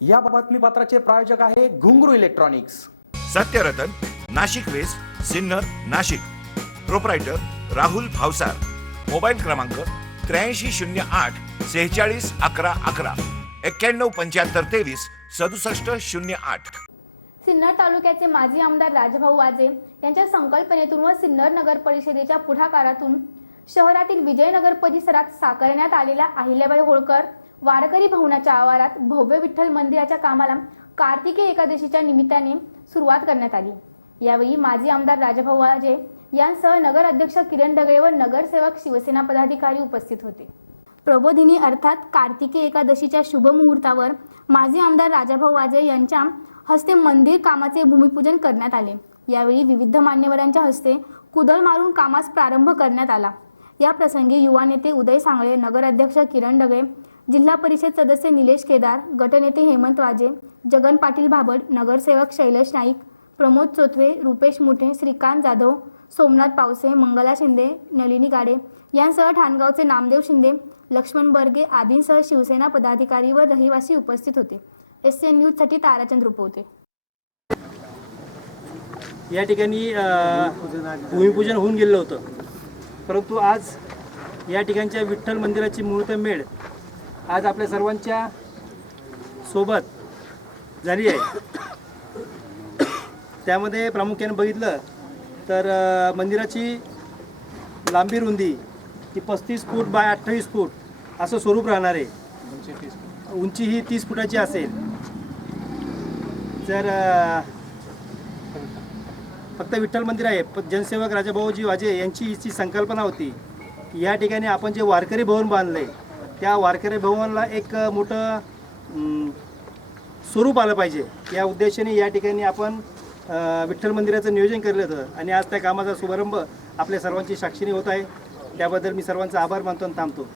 या बातमीपत्राचे प्रायोजक आहे Ghungroo electronics. Satyaratan Nashik west Sinnar Nashik. Proprietor Rahul Bhavsar. Mobile क्रमांक त्र्याऐंशी शून्य आठ सेहेचाळीस अकरा अकरा. एक्क्याण्णव पंच्याहत्तर तेवीस सदुसष्ट शून्य आठ. सिन्नर तालुक्याचे माजी आमदार राजभाऊ वाजे यांच्या संकल्पनेतून व सिन्नर नगर परिषदेच्या पुढाकारातून शहरातील विजयनगर परिसरात साकारण्यात आलेल्या अहिल्याबाई होळकर वारकरी भवनाच्या आवारात भव्य विठ्ठल मंदिराच्या कामाला कार्तिकी एकादशीच्या निमित्ताने सुरुवात करण्यात आली. यावेळी माजी आमदार राजभाऊ वाजे यांसह नगर अध्यक्ष किरण ढगळे व नगरसेवक शिवसेना पदाधिकारी उपस्थित होते. प्रबोधिनी अर्थात कार्तिकी एकादशीच्या शुभ मुहूर्तावर माजी आमदार राजाभाऊ वाजे यांच्या हस्ते मंदिर कामाचे भूमिपूजन करण्यात आले. यावेळी विविध मान्यवरांच्या हस्ते कुदळ मारून कामास प्रारंभ करण्यात आला. या प्रसंगी युवा नेते उदय सांगळे नगराध्यक्ष किरण डगळे जिल्हा परिषद सदस्य निलेश केदार गटनेते हेमंत वाजे जगन पाटील भाबड नगरसेवक शैलेश नाईक प्रमोद चोथवे रुपेश मुठे श्रीकांत जाधव सोमनाथ पावसे मंगला शिंदे नलिनी गाडे यांसह ठाणगावचे नामदेव शिंदे लक्ष्मण बर्गे आदींसह शिवसेना पदाधिकारी व रहिवासी उपस्थित होते. एस एन न्यूजसाठी ताराचंद रुपवते. या ठिकाणी भूमिपूजन होऊन गेलं होतं. परंतु आज या ठिकाणच्या विठ्ठल मंदिराची मुहूर्तमेढ आज आपल्या सर्वांच्या सोबत झाली आहे. त्यामध्ये प्रामुख्याने बघितलं तर मंदिराची लांबी रुंदी ही पस्तीस फूट बाय अठ्ठावीस फूट असं स्वरूप राहणार आहे. उंची ही तीस फुटाची असेल. तर फक्त विठ्ठल मंदिर आहे. जनसेवक राजाभाऊजी वाजे यांची ही संकल्पना होती या ठिकाणी आपण जे वारकरी भवन बांधले त्या वारकरी भवनला एक मोठं स्वरूप आलं पाहिजे. या उद्देशाने या ठिकाणी आपण विठ्ठल मंदिराचं नियोजन केलं होतं. आणि आज त्या कामाचा शुभारंभ आपल्या सर्वांची साक्षीने होत आहे. त्याबद्दल मी सर्वांचा आभार मानतो आणि थांबतो.